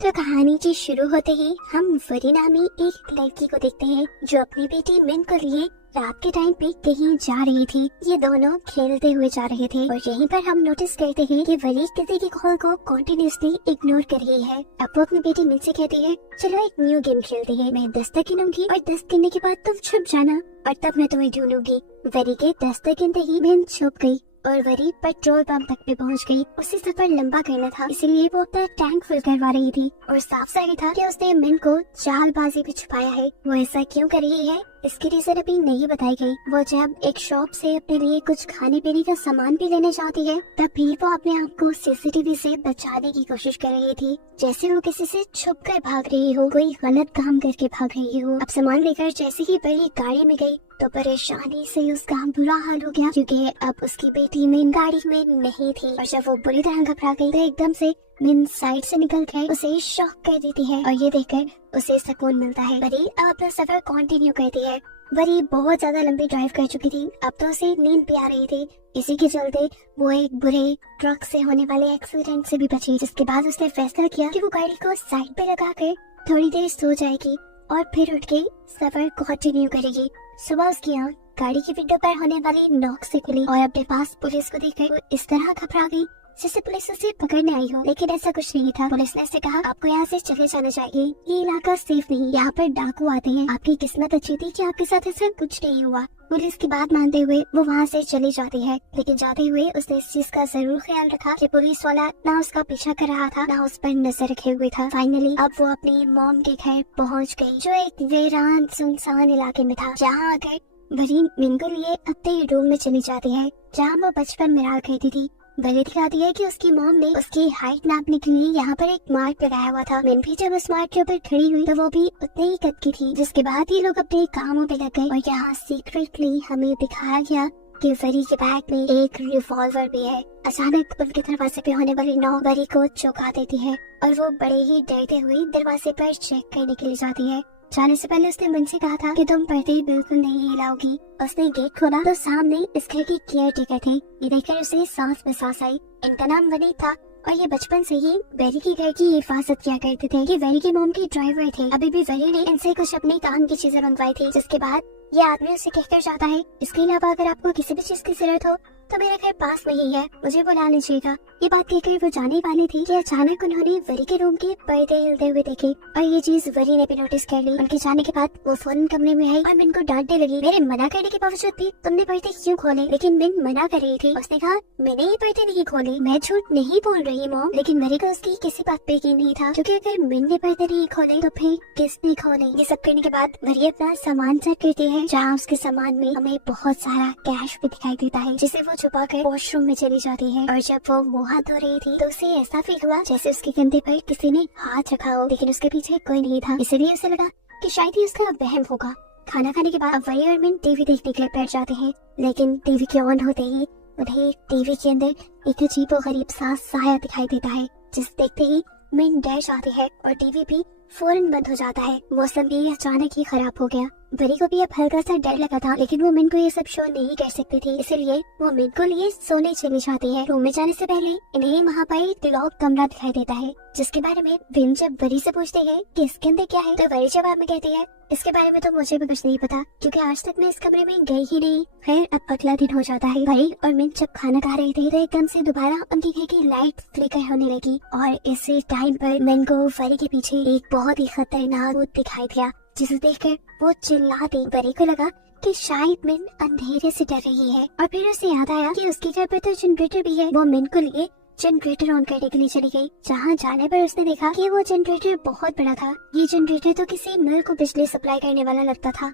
तो कहानी जी शुरू होते ही हम वरी नामी एक लड़की को देखते हैं जो अपनी बेटी मिन को लिए रात के टाइम पे कहीं जा रही थी। ये दोनों खेलते हुए जा रहे थे और यहीं पर हम नोटिस करते हैं कि वरी किसी की कॉल को कंटिन्यूअसली इग्नोर कर रही है। अब वो अपनी बेटी मिन से कहती है, चलो एक न्यू गेम खेलते हैं, मैं 10 तक गिनूंगी और 10 गिनने के बाद तुम छुप जाना और तब मैं तुम्हें ढूंढूंगी। वरी के 10 तक गिनते ही मिन छुप गई और वरी पेट्रोल पंप तक पे पहुंच गई। उसे सफर लंबा करना था, इसलिए वो अपना टैंक फुल करवा रही थी और साफ जाहिर था कि उसने मिन को चालबाजी में छुपाया है। वो ऐसा क्यों कर रही है इसकी रीजन अभी नहीं बताई गई। वो जब एक शॉप से अपने लिए कुछ खाने पीने का सामान भी लेने जाती है तब भी वो अपने आप को सीसीटीवी से बचाने की कोशिश कर रही थी, जैसे वो किसी से छुप कर भाग रही हो, कोई गलत काम करके भाग रही हो। अब सामान लेकर जैसे ही बड़ी गाड़ी में गई तो परेशानी से उसका बुरा हाल हो गया, क्योंकि अब उसकी बेटी मिन गाड़ी में नहीं थी। और जब वो बुरी तरह घबरा गई तो एकदम से मिन साइड से निकल कर उसे शॉक कर देती है और ये देखकर उसे सुकून मिलता है। वरी अब अपना सफर कंटिन्यू करती है। वरी बहुत ज्यादा लंबी ड्राइव कर चुकी थी, अब तो उसे नींद भी आ रही थी। इसी के चलते वो एक बुरे ट्रक से होने वाले एक्सीडेंट से भी बची, जिसके बाद उसने फैसला किया कि वो गाड़ी को साइड पे लगा कर थोड़ी देर सो जाएगी और फिर उठ के सफर कंटिन्यू करेगी। सुबह उसकी आँख गाड़ी की विंडो पर होने वाली नॉक से खुली और अपने पास पुलिस को देखकर वो इस तरह घबरा गई जैसे पुलिस उसे पकड़ने आई हो, लेकिन ऐसा कुछ नहीं था। पुलिस ने उसे कहा, आपको यहाँ से चले जाना चाहिए, ये इलाका सेफ नहीं, यहाँ पर डाकू आते हैं। आपकी किस्मत अच्छी थी कि आपके साथ ऐसा कुछ नहीं हुआ। पुलिस की बात मानते हुए वो वहाँ से चली जाती है, लेकिन जाते हुए उसने इस चीज का जरूर ख्याल रखा कि पुलिस वाला ना उसका पीछा कर रहा था ना उस पर नजर रखे हुए था। फाइनली अब वो अपनी मॉम के घर पहुँच गयी, जो एक वीरान सुनसान इलाके में था, जहाँ आकर वरी मिन को लिए अपने रूम में चली जाती है, जहाँ वो बचपन में रहा करती थी। वरी दिखाती है कि उसकी मॉम ने उसकी हाइट नापने के लिए यहाँ पर एक मार्क लगाया हुआ था। मिन भी जब उस मार्क के ऊपर खड़ी हुई तो वो भी उतने ही कद की थी। जिसके बाद ये लोग अपने कामों पे लग गए और यहाँ सीक्रेटली हमें दिखाया गया कि वरी के बैग में एक रिवॉल्वर भी है। अचानक उनके दरवाजे पे होने वाली नॉक वरी को चौंका देती है और वो बड़े ही डरते हुए दरवाजे पर चेक करने के लिए जाती है। जाने से पहले उसने मिन से कहा था कि तुम पर्दे बिल्कुल नहीं हिलाओगी। उसने गेट खोला तो सामने इस घर की केयर टेकर थे। ये देखकर उसे सांस में सांस आई। इनका नाम वनी था और ये बचपन से ही वेरी के घर की हिफाजत किया करते थे। ये वेरी की मॉम के ड्राइवर थे। अभी भी वेरी ने इनसे कुछ अपनी काम की चीजें मंगवाई थी, जिसके बाद ये आदमी उसे कहकर जाता है, इसके अलावा अगर आपको किसी भी चीज की जरूरत हो तो मेरा घर पास में ही है, मुझे बुला लीजिएगा। ये बात कहकर वो जाने वाली थी कि अचानक उन्होंने वरी के रूम के पर्दे हिलते हुए देखे और ये चीज वरी ने भी नोटिस कर ली। उनके जाने के बाद वो फौरन कमरे में आई और मिन को डांटने लगी, मेरे मना करने के बावजूद भी तुमने पर्दे क्यों खोले? लेकिन मिन मना कर रही थी। उसने कहा, मैंने ये पर्दे नहीं खोले, मैं झूठ नहीं बोल रही मॉम। लेकिन वरी को उसकी किसी बात पे यकीन नहीं था, क्योंकि अगर मिन ने पर्दे नहीं खोले तो फिर किसने खोले? ये सब करने के बाद वरी अपना सामान चेक करती है, जहाँ उसके सामान में हमें बहुत सारा कैश भी दिखाई देता है, जिसे वो छुपा कर वॉशरूम में चली जाती है। और जब वो मुँह हाथ धो रही थी तो उसे ऐसा फील हुआ जैसे उसके कंधे पर किसी ने हाथ रखा हो, लेकिन उसके पीछे कोई नहीं था। इसलिए उसे लगा कि शायद ही उसका वहम होगा। खाना खाने के बाद अब वरी और मिन टीवी देखने के लिए बैठ जाते हैं, लेकिन टीवी के ऑन होते ही उन्हें टीवी के अंदर एक अजीब और गरीब सा साया दिखाई देता है, जिसे देखते ही मिन डर जाती है और टीवी भी फौरन बंद हो जाता है। मौसम भी अचानक ही खराब हो गया। वरी को भी अब हल्का सा डर लगा था, लेकिन वो मिन को ये सब शो नहीं कर सकती थी, इसलिए वो मिन को लिए सोने चली जाती है। रूम में जाने से पहले इन्हें वहाँ पर एक लॉक कमरा दिखाई देता है, जिसके बारे में मिन जब वरी से पूछते हैं कि इसके अंदर क्या है, तो वरी जवाब में कहती है, इसके बारे में तो मुझे भी कुछ नहीं पता, क्योंकि आज तक मैं इस कमरे में गई ही नहीं। खैर अब अगला दिन हो जाता है। वरी और मिन जब खाना खा रहे थे तो एकदम से दोबारा उनके घर की लाइट फ्लिकर होने लगी और इसी टाइम पर मिन को वरी के पीछे एक बहुत ही खतरनाक भूत दिखाई दिया, जिसे देखकर वो चिल्ला दी। वरी को लगा कि शायद मिन अंधेरे से डर रही है और फिर उसे याद आया कि उसके घर पर तो जनरेटर भी है। वो मिन को लिए जनरेटर ऑन करने के लिए चली गई, जहाँ जाने पर उसने देखा कि वो जनरेटर बहुत बड़ा था। ये जनरेटर तो किसी मिल को बिजली सप्लाई करने वाला लगता था।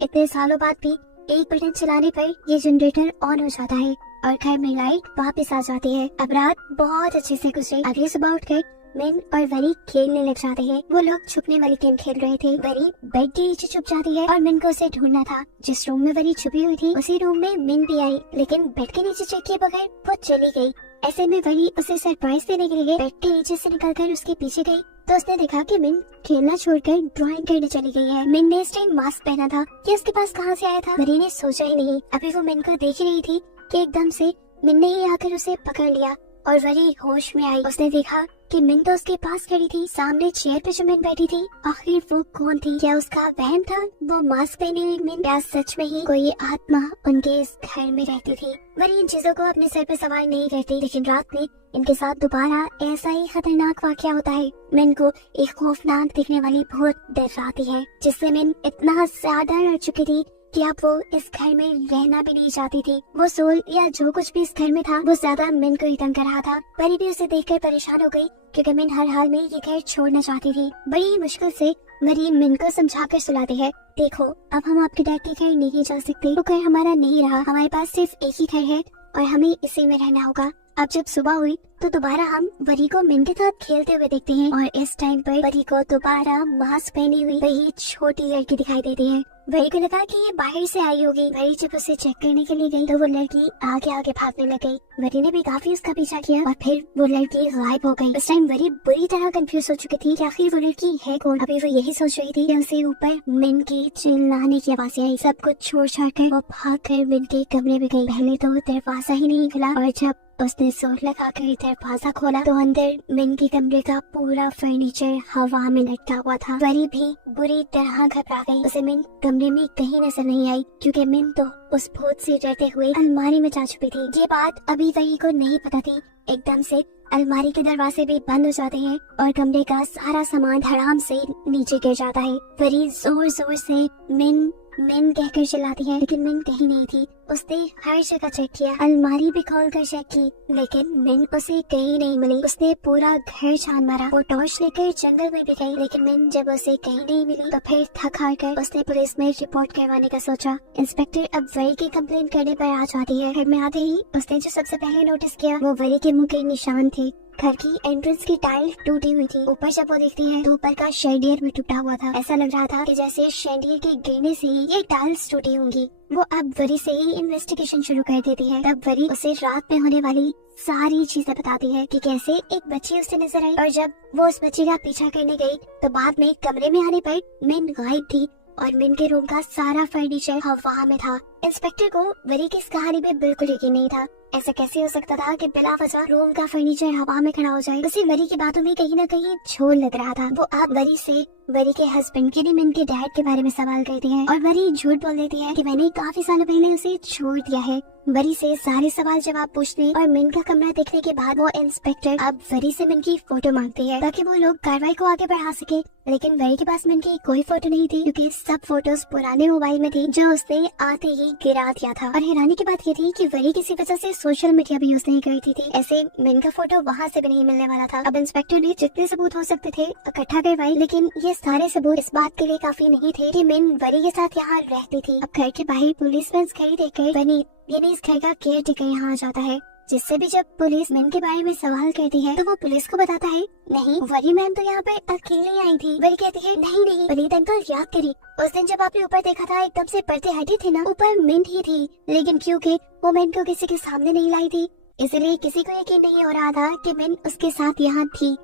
इतने सालों बाद भी एक बटन चलाने पर ये जनरेटर ऑन हो जाता है और घर में लाइट वापस आ जाती है। अब रात बहुत अच्छे से गुजरी। अगली सुबह उठकर मिन और वरी खेलने लग जाते हैं। वो लोग छुपने वाली गेम खेल रहे थे। वरी बेड के नीचे छुप जाती है और मिन को उसे ढूंढना था। जिस रूम में वरी छुपी हुई थी उसी रूम में मिन भी आई, लेकिन बेड के नीचे चेक किए बगैर वो चली गई। ऐसे में वरी उसे सरप्राइज देने के लिए बेड के नीचे से निकलकर उसके पीछे गई तो उसने देखा कि मिन खेलना छोड़कर ड्राइंग करने चली गई है। मिन ने इस टाइम मास्क पहना था, कि उसके पास कहाँ से आया था वरी ने सोचा ही नहीं। अभी वो मिन को देख ही रही थी कि एकदम से मिन ने ही आकर उसे पकड़ लिया और वरी होश में आई। उसने देखा कि मिन तो उसके पास खड़ी थी, सामने चेयर पे जो मिन बैठी थी, आखिर वो कौन थी? क्या उसका वहम था? वो मास्क पहने हुई मिन क्या सच में ही कोई आत्मा उनके इस घर में रहती थी? वरी इन चीजों को अपने सर पे सवार नहीं करती, लेकिन रात में इनके साथ दोबारा ऐसा ही खतरनाक वाकया होता है। मिन को एक खौफनाक दिखने वाली भूत डराती है, जिससे मिन इतना ज्यादा डर चुकी थी कि अब वो इस घर में रहना भी नहीं चाहती थी। वो सोल या जो कुछ भी इस घर में था वो ज्यादा मिन को ही तंग कर रहा था। परी भी उसे देखकर परेशान हो गई, क्योंकि मिन हर हाल में ये घर छोड़ना चाहती थी। बड़ी मुश्किल से मरी मिन को समझाकर सुलाती है, देखो अब हम आपके डैड के घर नहीं जा सकते, वो घर हमारा नहीं रहा, हमारे पास सिर्फ एक ही घर है और हमें इसी में रहना होगा। अब जब सुबह हुई तो दोबारा हम वरी को मिन के साथ खेलते हुए देखते हैं, और इस टाइम पर वरी को दोबारा मास्क पहनी हुई वही छोटी लड़की दिखाई देती है। वरी को लगा कि ये बाहर से आई होगी। वरी जब उसे चेक करने के लिए गई तो वो लड़की आगे आगे भागने लग गई। वरी ने भी काफी उसका पीछा किया और फिर वो लड़की गायब हो गई। उस टाइम वरी बुरी तरह कंफ्यूज हो चुकी थी कि आखिर वो लड़की है कौन। अभी वो यही सोच रही थी कि उसे ऊपर मिन की चिल्लाने की आवाज़ें आई। सब कुछ छोड़ छाड़ कर वो भाग कर मिन के कमरे में गई। पहले तो दरवाजा ही नहीं खुला, और जब उसने जोर लगाकर दरवाजा खोला तो अंदर मिन के कमरे का पूरा फर्नीचर हवा में लटका हुआ था। वरी भी बुरी तरह घबरा गई। उसे मिन कमरे में कहीं नजर नहीं आई, क्योंकि मिन तो उस भूत से डरते हुए अलमारी में जा छुपी थी। ये बात अभी वरी को नहीं पता थी। एकदम से अलमारी के दरवाजे भी बंद हो जाते हैं और कमरे का सारा सामान धड़ाम से नीचे गिर जाता है। वरी जोर जोर से मिन मिन कहकर चिल्लाती है, लेकिन मिन कहीं नहीं थी। उसने हर जगह चेक किया, अलमारी भी खोल कर चेक की, लेकिन मिन उसे कहीं नहीं मिली। उसने पूरा घर छान मारा। वो टॉर्च लेकर जंगल में भी गई, लेकिन मिन जब उसे कहीं नहीं मिली तो फिर थक हार कर उसने पुलिस में रिपोर्ट करवाने का सोचा। इंस्पेक्टर अब वरी की कंप्लेन करने पर आ जाती है। घर में आते ही उसने जो सबसे पहले नोटिस किया वो वरी के मुंह के निशान थे। घर की एंट्रेंस की टाइल टूटी हुई थी। ऊपर जब वो देखती है तो ऊपर का शैडियर भी टूटा हुआ था। ऐसा लग रहा था कि जैसे शैडियर के गिरने से ही ये टाइल्स टूटी होंगी। वो अब वरी से ही इन्वेस्टिगेशन शुरू कर देती है। तब वरी उसे रात में होने वाली सारी चीजें बताती है कि कैसे एक बच्ची उसे नजर आई, और जब वो उस बच्ची का पीछा करने गई तो बाद में कमरे में आने पर मिन गायब थी और मिन के रूम का सारा फर्नीचर हवा में था। इंस्पेक्टर को वरी की इस कहानी पे बिल्कुल यकीन नहीं था। ऐसा कैसे हो सकता था कि बिला वजह रूम का फर्नीचर हवा में खड़ा हो जाए। उसे वरी की बातों में कहीं न कहीं झोल लग रहा था। वो आप वरी से वरी के हस्बैंड के मिन के डैड के बारे में सवाल करती है, और वरी झूठ बोल देती है कि मैंने काफी सालों पहले उसे छोड़ दिया है। वरी से सारे सवाल जवाब पूछने और मिन का कमरा देखने के बाद वो इंस्पेक्टर अब वरी से मिन की फोटो मांगती है, ताकि वो लोग कार्रवाई को आगे बढ़ा सके। लेकिन वरी के पास मिन की कोई फोटो नहीं थी, क्योंकि सब फोटोज पुराने मोबाइल में थी जो उसने आते ही गिरा दिया था। और हैरानी की बात ये थी कि वरी किसी वजह से सोशल मीडिया भी यूज नहीं करती थी। ऐसे मिन का फोटो वहाँ से भी नहीं मिलने वाला था। अब इंस्पेक्टर ने जितने सबूत हो सकते थे इकट्ठा करवाए, लेकिन ये सारे सबूत इस बात के लिए काफी नहीं थे कि मिन वरी के साथ यहाँ रहती थी। अब घर के बाहर पुलिस में खड़ी देखकर बनी यानी इस घर का केयर टेकर यहाँ आ जाता है, जिससे भी जब पुलिस मिन के बारे में सवाल करती है तो वो पुलिस को बताता है, नहीं वरी मैम तो यहाँ पर अकेले आई थी। वरी कहती है, नहीं पुनीत अंकल याद करी, उस दिन जब आपने ऊपर देखा था एकदम से पर्दे हटे थे ना, ऊपर मिन ही थी, लेकिन क्योंकि वो मिन को किसी के सामने नहीं लाई थी इसलिए किसी को यकीन नहीं हो रहा था कि मिन उसके साथ यहाँ थी।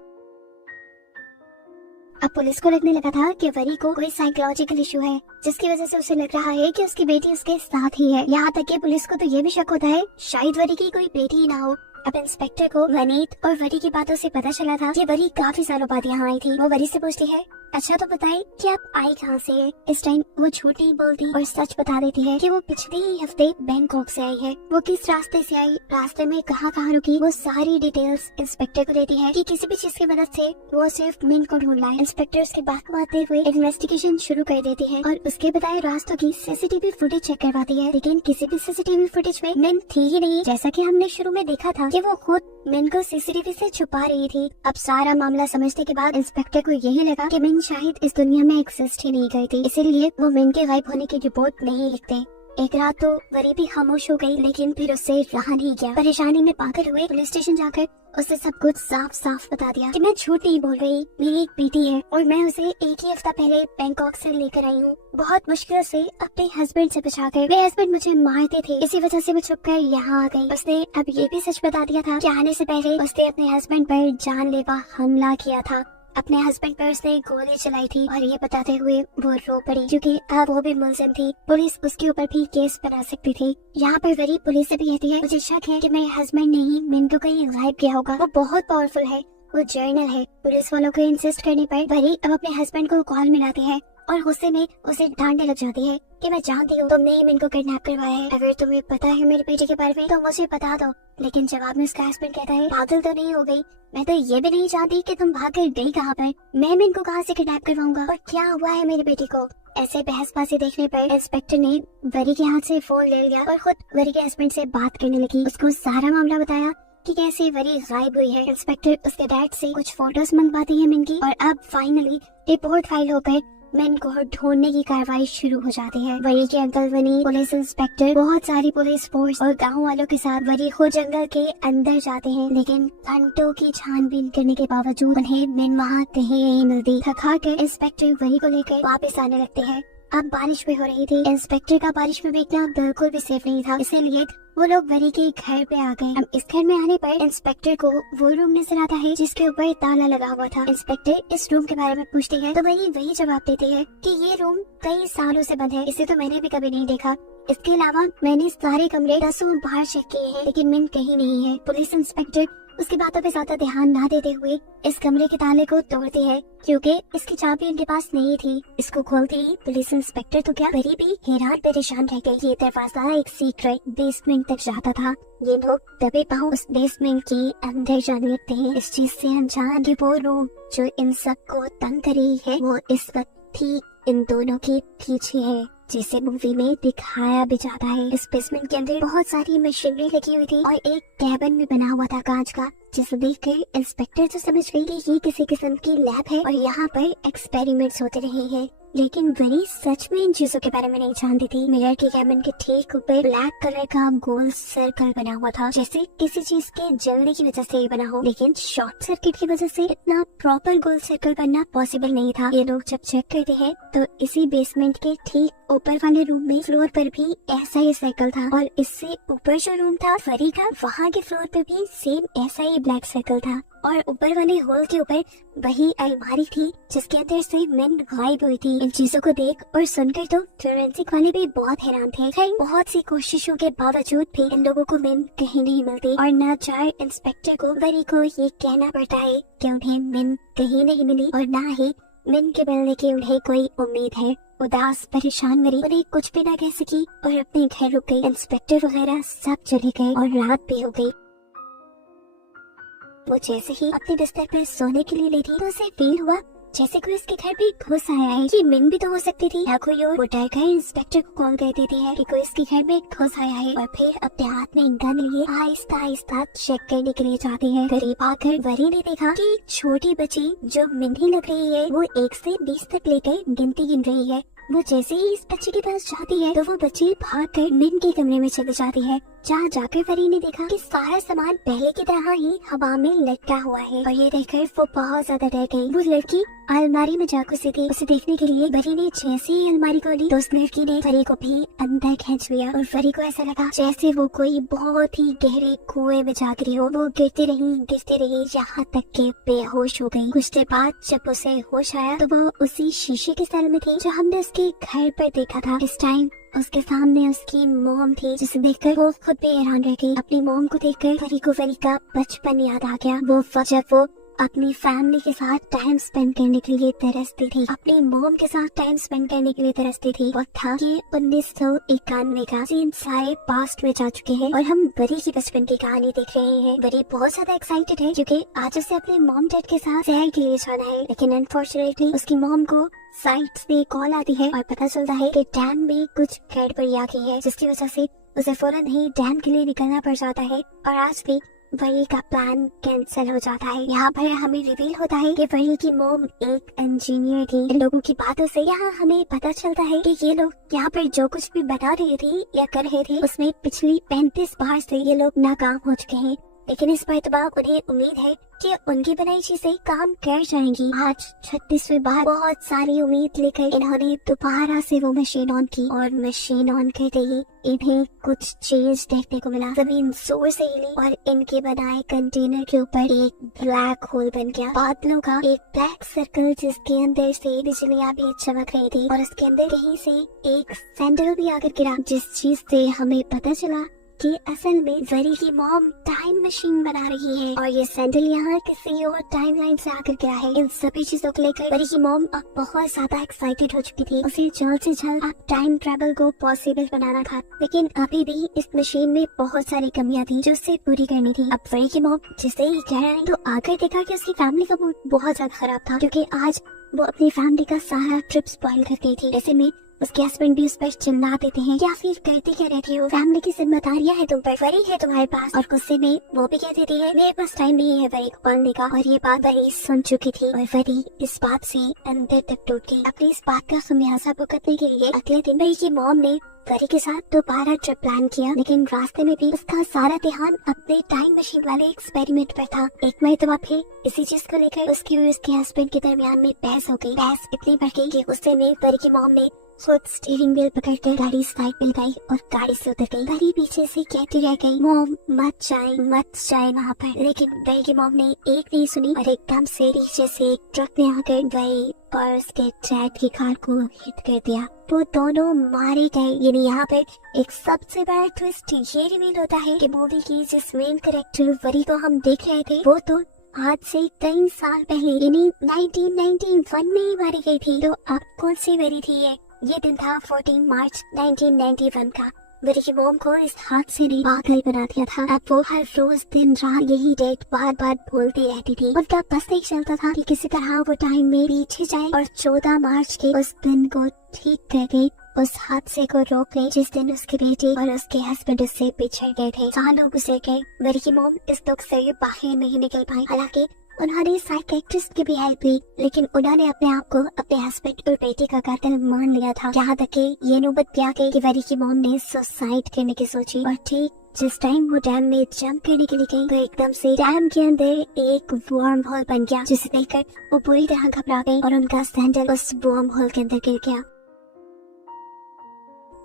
अब पुलिस को लगने लगा था कि वरी को कोई साइकोलॉजिकल इशू है, जिसकी वजह से उसे लग रहा है कि उसकी बेटी उसके साथ ही है। यहाँ तक कि पुलिस को तो ये भी शक होता है शायद वरी की कोई बेटी ही ना हो। अब इंस्पेक्टर को वनीत और वरी की बातों से पता चला था कि वरी काफी सालों बाद यहाँ आई थी। वो वरी से पूछती है, अच्छा तो बताइए कि आप आई कहाँ से है? इस टाइम वो झूठ नहीं बोलती और सच बता देती है कि वो पिछले ही हफ्ते बैंकॉक से आई है। वो किस रास्ते से आई, रास्ते में कहाँ कहाँ रुकी, वो सारी डिटेल्स इंस्पेक्टर को देती है कि किसी भी चीज की मदद से वो सिर्फ मिन को ढूंढ लाए। इंस्पेक्टर उसकी बात मानते हुए इन्वेस्टिगेशन शुरू कर देती है और उसके बताए रास्तों की सीसीटीवी फुटेज चेक करवाती है, लेकिन किसी भी सीसीटीवी फुटेज में मिन थी ही नहीं, जैसा कि हमने शुरू में देखा था कि वो खुद मिन को सीसीटीवी से छुपा रही थी। अब सारा मामला समझने के बाद इंस्पेक्टर को यही लगा कि मिन शायद इस दुनिया में एग्जिस्ट ही नहीं करती, इसीलिए वो मिन के गायब होने की रिपोर्ट नहीं लिखते। एक रात तो वरी भी खामोश हो गई, लेकिन फिर उससे रहा नहीं गया। परेशानी में पागल हुए पुलिस स्टेशन जाकर उससे सब कुछ साफ साफ बता दिया कि मैं झूठ नहीं बोल रही, मेरी एक बेटी है और मैं उसे एक ही हफ्ता पहले बैंकॉक से लेकर आई हूँ, बहुत मुश्किल से अपने हस्बैंड से बचाकर। मेरे हस्बैंड मुझे मारते थे, इसी वजह से मैं छुपकर यहाँ आ गई। उसने अब ये भी सच बता दिया था कि आने से पहले उसने अपने हस्बैंड पर जानलेवा हमला किया था। अपने हस्बैंड पर उसने गोली चलाई थी और ये बताते हुए वो रो पड़ी क्योंकि अब वो भी मुलजिम थी। पुलिस उसके ऊपर भी केस बना सकती थी। यहाँ पर वरी पुलिस से भी कहती है मुझे शक है कि मेरे हस्बैंड ने ही मिन को कहीं गायब किया होगा। वो बहुत पावरफुल है, वो जर्नल है। पुलिस वालों को इंसिस्ट करने पर वरी अब अपने हस्बैंड को कॉल मिलाती है और गुस्से में उसे डांटने लग जाती है कि मैं जानती हूँ तुमने ही मिन को किडनैप करवाया है। अगर तुम्हें पता है मेरे बेटे के बारे में तो मुझे बता दो। लेकिन जवाब में उसका हस्बैंड कहता है पागल तो नहीं हो गई, मैं तो ये भी नहीं जानती कि तुम भाग कर गई कहाँ पर। मैं मिन को कहाँ से किडनैप करवाऊंगा और क्या हुआ है मेरे बेटे को। ऐसे बहसबाजी देखने पर इंस्पेक्टर ने वरी के हाथ से फोन ले लिया और खुद वरी के हस्बैंड से बात करने लगी। उसको सारा मामला बताया कि कैसे वरी गायब हुई है। इंस्पेक्टर उसके डैड से कुछ फोटोज मंगवाती है मिन की और अब फाइनली रिपोर्ट फाइल होकर मिन को ढूंढने की कार्रवाई शुरू हो जाती है। वरी के अंकल वनी, पुलिस इंस्पेक्टर, बहुत सारी पुलिस फोर्स और गांव वालों के साथ वरी खुद जंगल के अंदर जाते हैं। लेकिन घंटों की छानबीन करने के बावजूद उन्हें मिन वहाँ कहीं नहीं मिलती। थका कर इंस्पेक्टर वरी को लेकर वापस आने लगते हैं। अब बारिश भी हो रही थी। इंस्पेक्टर का बारिश में बैठना बिल्कुल भी सेफ नहीं था, इसीलिए वो लोग वरी के घर पे आ गए। अब इस घर में आने पर इंस्पेक्टर को वो रूम नजर आता है जिसके ऊपर ताला लगा हुआ था। इंस्पेक्टर इस रूम के बारे में पूछती है तो वही जवाब देती है कि ये रूम कई सालों से बंद है, इसे तो मैंने भी कभी नहीं देखा। इसके अलावा मैंने सारे कमरे 10 बार चेक किए हैं लेकिन मिन कहीं नहीं है। पुलिस इंस्पेक्टर उसकी बातों पे ज्यादा ध्यान ना देते हुए इस कमरे के ताले को तोड़ती है क्योंकि इसकी चाबी उनके पास नहीं थी। इसको खोलते ही पुलिस इंस्पेक्टर तो क्या वरी भी हैरान परेशान रह गई। ये दरवाजा एक सीक्रेट बेसमेंट तक जाता था। ये लोग तभी पाँव उस बेसमेंट के अंदर जाने लगते हैं, इस चीज से अनजान कि वो रूम जो इन सबको तंग कर रही है वो इस वक्त ठीक इन दोनों के पीछे है, जिसे मूवी में दिखाया भी जाता है। इस बेसमेंट के अंदर बहुत सारी मशीनरी लगी हुई थी और एक कैबिन भी बना हुआ था कांच का, जिसे देखकर इंस्पेक्टर तो समझ गई कि ये किसी किस्म की लैब है और यहाँ पर एक्सपेरिमेंट्स होते रहे हैं। लेकिन वरी सच में इन चीजों के बारे में नहीं जानती थी। मिरर के कैबिन के ठीक ऊपर ब्लैक कलर का गोल सर्कल बना हुआ था, जैसे किसी चीज के जलने की वजह से बना हो, लेकिन शॉर्ट सर्किट की वजह से इतना प्रॉपर गोल सर्कल बनना पॉसिबल नहीं था। ये लोग जब चेक करते हैं तो इसी बेसमेंट के ठीक ऊपर वाले रूम में फ्लोर पर भी ऐसा ही सर्कल था और इससे ऊपर जो रूम था वरी का, वहाँ के फ्लोर पर भी सेम ऐसा ही ब्लैक सर्कल था और ऊपर वाले होल के ऊपर वही अलमारी थी जिसके अंदर से मिन गायब हुई थी। इन चीजों को देख और सुनकर तो फोरेंसिक वाले भी बहुत हैरान थे। खैर बहुत सी कोशिशों के बावजूद भी इन लोगों को मिन कहीं नहीं मिलती और नाचार इंस्पेक्टर को वरी को ये कहना पड़ता है कि उन्हें मिन कहीं नहीं मिली और ना ही मिन के मिलने की उन्हें कोई उम्मीद है। उदास परेशान वरी उन्हें कुछ भी ना कह सकी और अपने घर रुक गई। इंस्पेक्टर वगैरह सब चले गए और रात भी हो गई। वो जैसे ही अपने बिस्तर पर सोने के लिए लेटी तो उसे फील हुआ जैसे कोई उसके घर पे घुस आया है। ये मिन भी तो हो सकती थी या कोई और। वो डर कर इंस्पेक्टर को कॉल कर देती है कि कोई इसके घर में घुस आया है और फिर अपने हाथ में गन लिए आहिस्ता आहिस्ता चेक करने के लिए जाती है। करीब आकर वरी ने देखा कि एक छोटी बच्ची जो मिन ही लग रही है वो 1 से 20 तक लेकर गिनती गिन रही है। वो जैसे ही इस बच्चे के पास जाती है तो वो बच्ची भागकर मिन के कमरे में चली जाती है। जहाँ जाकर वरी ने देखा कि सारा सामान पहले की तरह ही हवा में लटका हुआ है और ये देखकर वो बहुत ज्यादा डर गई। वो लड़की अलमारी में जा घुसी थी। उसे देखने के लिए वरी ने जैसे ही अलमारी खोली तो उस लड़की ने वरी को भी अंदर खींच लिया और वरी को ऐसा लगा जैसे वो कोई बहुत ही गहरे कुएं में जा गिरी हो। वो गिरती रही यहाँ तक के बेहोश हो गई। कुछ देर बाद जब उसे होश आया तो वो उसी शीशे के सेल में थी जो हमने उसके घर पर देखा था। इस टाइम उसके सामने उसकी मॉम थी जिसे देखकर वो खुद भी हैरान रह गई। अपनी मॉम को देखकर वरी को वरी का बचपन याद आ गया। वो जब वो अपनी फैमिली के साथ टाइम स्पेंड करने के लिए तरसती थी, अपनी मॉम के साथ टाइम स्पेंड करने के लिए तरसती थी। और था कि 1991 का सीन सारे पास्ट में जा चुके हैं और हम वरी की बचपन की कहानी देख रहे हैं। वरी बहुत ज्यादा एक्साइटेड है क्योंकि आज उसे अपने मॉम डैड के साथ सैर के लिए जाना है, लेकिन अनफॉर्चुनेटली उसकी मॉम को साइट से कॉल आती है और पता चलता है कि डैम में कुछ गड़बड़ी आ गई है, जिसकी वजह से उसे फौरन ही डैम के लिए निकलना पड़ जाता है और आज भी वरी का प्लान कैंसिल हो जाता है। यहाँ पर हमें रिवील होता है कि वरी की मॉम एक इंजीनियर थी। इन लोगों की बातों से यहाँ हमें पता चलता है कि ये लोग यहाँ पर जो कुछ भी बता रहे थे या कर रहे थे उसमें पिछली 35 बार से ये लोग नाकाम हो चुके हैं लेकिन इस मर्तबा उन्हें उम्मीद है कि उनकी बनाई चीजें काम कर जाएंगी। आज 36वें बार बहुत सारी उम्मीद लेकर इन्होंने दोबारा से वो मशीन ऑन की और मशीन ऑन करते ही इन्हें कुछ चेंज देखने को मिला। जमीन जोर से हिली और इनके बनाए कंटेनर के ऊपर एक ब्लैक होल बन गया। बादलों का एक ब्लैक सर्कल जिसके अंदर से बिजलियां भी चमक रही थी और उसके अंदर कहीं से एक सैंडल भी आकर गिरा, जिस चीज से हमें पता चला कि असल में जरी की मॉम टाइम मशीन बना रही है और ये सैंडल यहाँ किसी और टाइमलाइन से आकर गिरा है। इन सभी चीजों को लेकर जरी की मॉम अब बहुत ज्यादा एक्साइटेड हो चुकी थी। उसे जल्द से जल्द अब टाइम ट्रेवल को पॉसिबल बनाना था, लेकिन अभी भी इस मशीन में बहुत सारी कमियां थी जो उसे पूरी करनी थी। अब जरी की मॉम जिसे ही कह रही तो आकर देखा कि उसकी फैमिली का मूड बहुत ज्यादा खराब था, क्योंकि आज वो अपनी फैमिली का सारा ट्रिप स्पॉइल कर गई थी। ऐसे में उसके हस्बैंड भी उस पर चिल्ला देते हैं, या फिर कहते क्या रहती हो, फैमिली की जिम्मेदारियां है तुम पर, वरी है तुम्हारे पास। और गुस्से में वो भी कह देती है मेरे पास टाइम नहीं है वरी को पालने का। और ये बात वरी सुन चुकी थी और वरी इस बात से अंदर तक टूट गई। अपनी इस बात का खमियाजा भुगतने के लिए अगले दिन वरी की मॉम ने वरी के साथ दोबारा ट्रिप प्लान किया, लेकिन रास्ते में भी उसका सारा ध्यान अपने टाइम मशीन वाले एक्सपेरिमेंट पर था। एक मरतबा फिर इसी चीज को लेकर उसकी और उसके हस्बैंड के दरमियान में बहस हो गई। बहस इतनी बढ़ गई कि गुस्से में वरी की मॉम ने खुद स्टीयरिंग व्हील पकड़कर गाड़ी साइड पे लगाई और गाड़ी से उतर गई। वरी पीछे से कहती रह गई, मॉम मत जाए वहाँ पर। लेकिन वरी की मॉम ने एक नहीं सुनी और एकदम से पीछे से एक ट्रक में आकर वरी और उसके डैड की कार को हिट कर दिया। वो दोनों मारे गए। यानी यहाँ पे एक सबसे बड़ा ट्विस्ट ये रिवील होता है कि मूवी की जिस मेन कैरेक्टर वरी को हम देख रहे थे वो तो आज से कई साल पहले यानी 1991 में ही मारी गई थी। तो अब कौन सी वरी थी ये दिन था 14 मार्च 1991 का। वरी की मॉम को इस हादसे ने पागल बना दिया था। अब वो हर रोज दिन रात यही डेट बार बार बोलती रहती थी। उनका बस नहीं चलता था कि किसी तरह वो टाइम में पीछे जाए और 14 मार्च के उस दिन को ठीक कर गई, उस हादसे को रोक ले जिस दिन उसकी बेटी और उसके हस्बैंड उससे पिछड़ गए थे। सालों गुजर गए, वरी की मॉम इस दुख से बाहर नहीं निकल पाई। हालांकि उन्होंने साइकियाट्रिस्ट की भी हेल्प ली, लेकिन उन्होंने अपने आप को अपने हस्बैंड और बेटी का कातिल मान लिया था। यहाँ तक कि ये नौबत भी आ गई कि वरी की मॉम ने सुसाइड करने की सोची। और ठीक जिस टाइम वो डैम में जंप करने के लिए गई तो एकदम से डैम के अंदर एक वर्म होल बन गया, जिसे देखकर वो पूरी तरह घबरा गई और उनका सैंडल उस वर्म होल के अंदर गिर गया,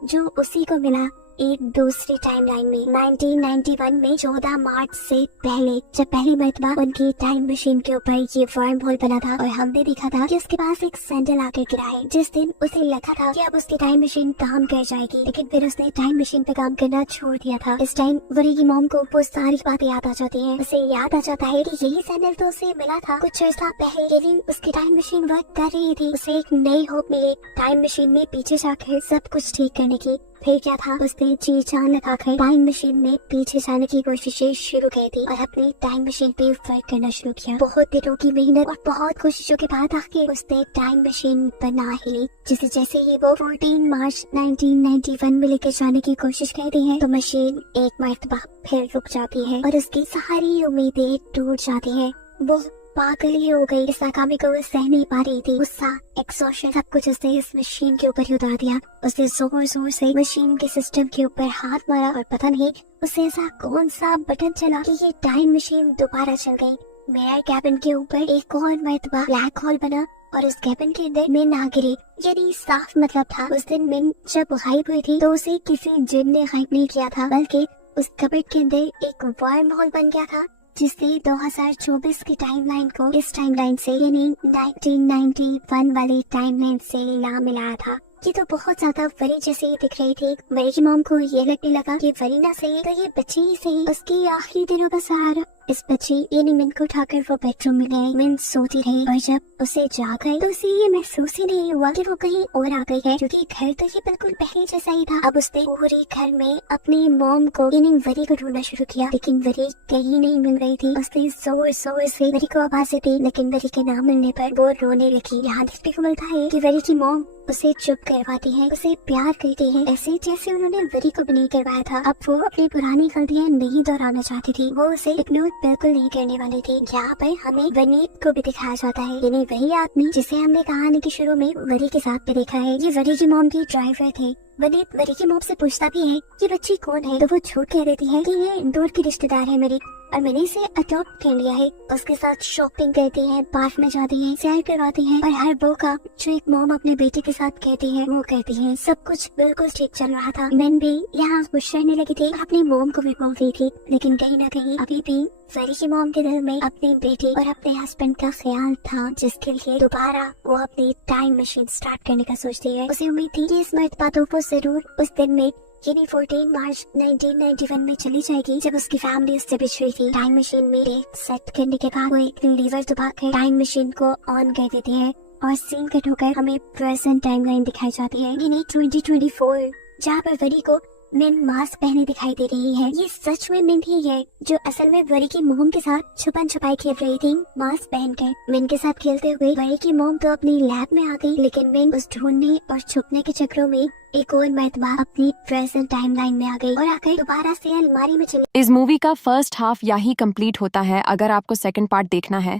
जो उसी को मिला एक दूसरी टाइमलाइन में 1991 में 14 मार्च से पहले, जब पहली मरतबा उनकी टाइम मशीन के ऊपर ये वर्म होल बना था और हमने देखा था कि उसके पास एक सैंडल आकर गिरा है। जिस दिन उसे लगा था कि अब उसकी टाइम मशीन काम कर जाएगी, लेकिन फिर उसने टाइम मशीन पे काम करना छोड़ दिया था। इस टाइम वरी की मॉम को वो सारी बातें याद आ जाती हैं। उसे याद आ जाता है कि यही सैंडल तो उसे मिला था कुछ अर्सा पहले, लेकिन उसकी टाइम मशीन वर्क कर रही थी। उसे एक नई होप मिली टाइम मशीन में पीछे जाकर सब कुछ ठीक करने की। फिर क्या था, उसने जी जान लगाकर टाइम मशीन में पीछे जाने की कोशिशें शुरू की थी और अपनी टाइम मशीन पे वर्क करना शुरू किया। बहुत दिनों की मेहनत और बहुत कोशिशों के बाद आखिर उसने टाइम मशीन बना ही ली, जिसे जैसे ही वो 14 मार्च 1991 में लेकर जाने की कोशिश करती है तो मशीन एक मरतबा फिर रुक जाती है और उसकी सारी उम्मीदें टूट जाती है। वो पागल ही हो गई, इस नाकामी को वो सह नहीं पा रही थी। गुस्सा, एक्सॉशन, सब कुछ उसने इस मशीन के ऊपर ही उतार दिया। उसने जोर जोर से मशीन के सिस्टम के ऊपर हाथ मारा और पता नहीं उसे ऐसा कौन सा बटन चला कि ये टाइम मशीन दोबारा चल गई। मेरा कैबिन के ऊपर एक और मरतबा ब्लैक होल बना और उस कैबिन के अंदर मिन आ गिरी। यानी साफ मतलब था उस दिन मिन जब गायब हुई थी तो उसे किसी जिन ने गायब नहीं किया था, बल्कि उस कबर्ड के अंदर एक वर्म होल बन गया था जिससे 2024 की टाइमलाइन को इस टाइमलाइन से यानी 1991 वाली टाइमलाइन से ला मिलाया था। ये तो बहुत ज्यादा वरी जैसे ही दिख रही थी। वरी की मॉम को ये लगने लगा कि वरी ना सही तो ये बच्ची ही सही, उसकी आखिरी दिनों का सहारा। इस बच्ची यानी मिन को उठाकर वो बेडरूम में गई। मिन सोती रही और जब उसे जाग गई तो उसे ये महसूस ही नहीं हुआ कि वो कहीं और आ गई है, क्योंकि घर तो ये बिल्कुल पहले जैसा ही था। अब उसने पूरे घर में अपनी मॉम को यानी वरी को ढूंढना शुरू किया, लेकिन वरी कहीं नहीं मिल रही थी। उसने जोर जोर से वरी को आवाजें दी, लेकिन वरी के ना मिलने पर वो रोने लगी। यहाँ देखने को मिलता है कि वरी की मॉम उसे चुप करवाती है, उसे प्यार करती है, ऐसे जैसे उन्होंने वरी को भी नहीं करवाया था। अब वो अपनी पुरानी गलतियां नहीं दोहराना चाहती थी, वो उसे इग्नोर बिल्कुल नहीं करने वाली थी। यहाँ पर हमें वनीत को भी दिखाया जाता है, यानी वही आदमी जिसे हमने कहानी के शुरू में वरी के साथ भी देखा है। ये वरी की मॉम की ड्राइवर थे। वनीत वरी की मॉम से पूछता भी है कि बच्ची कौन है, तो वो झूठ कह देती है कि ये इंदौर की रिश्तेदार है मेरी। और मैंने इसे अडॉप्ट कर लिया है। उसके साथ शॉपिंग करती है, पार्क में जाती है, सैर करवाती है और हर वो काम जो एक मॉम अपने बेटे के साथ कहती है वो करती है। सब कुछ बिल्कुल ठीक चल रहा था। मैं भी यहाँ खुश रहने लगी थी, अपनी मॉम को भी बोल रही थी, लेकिन कहीं ना कहीं अभी भी फरी की मॉम के दिल में अपने बेटे और अपने हस्बैंड का ख्याल था, जिसके लिए दोबारा वो अपनी टाइम मशीन स्टार्ट करने का सोचती है। उसे उम्मीद थी कि इस मर्तबा तो वो जरूर उस दिन में यानी 14 मार्च 1991 में चली जाएगी, जब उसकी फैमिली उससे बिछड़ी थी। टाइम मशीन में डेट सेट करने के बाद वो एक लीवर दबाकर टाइम मशीन को ऑन कर देती है और सीन कट होकर हमें प्रेजेंट टाइमलाइन दिखाई जाती है, यानी 2024, जहाँ पर वरी को मिन मास्क पहने दिखाई दे रही है। ये सच में मिन ही है जो असल में वरी की मोम के साथ छुपन छुपाई खेल रही थी मास्क पहनकर। मिन के साथ खेलते हुए वरी की मोम तो अपनी लैब में आ गई, लेकिन मिन उस ढूंढने और छुपने के चक्रों में एक और मर्तबा अपनी प्रेजेंट टाइमलाइन में आ गई और आकर दोबारा से अलमारी में चली। इस मूवी का फर्स्ट हाफ यही कंप्लीट होता है। अगर आपको सेकंड पार्ट देखना है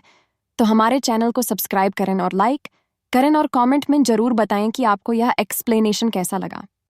तो हमारे चैनल को सब्सक्राइब करें और लाइक करें और कमेंट में जरूर बताएं कि आपको यह एक्सप्लेनेशन कैसा लगा।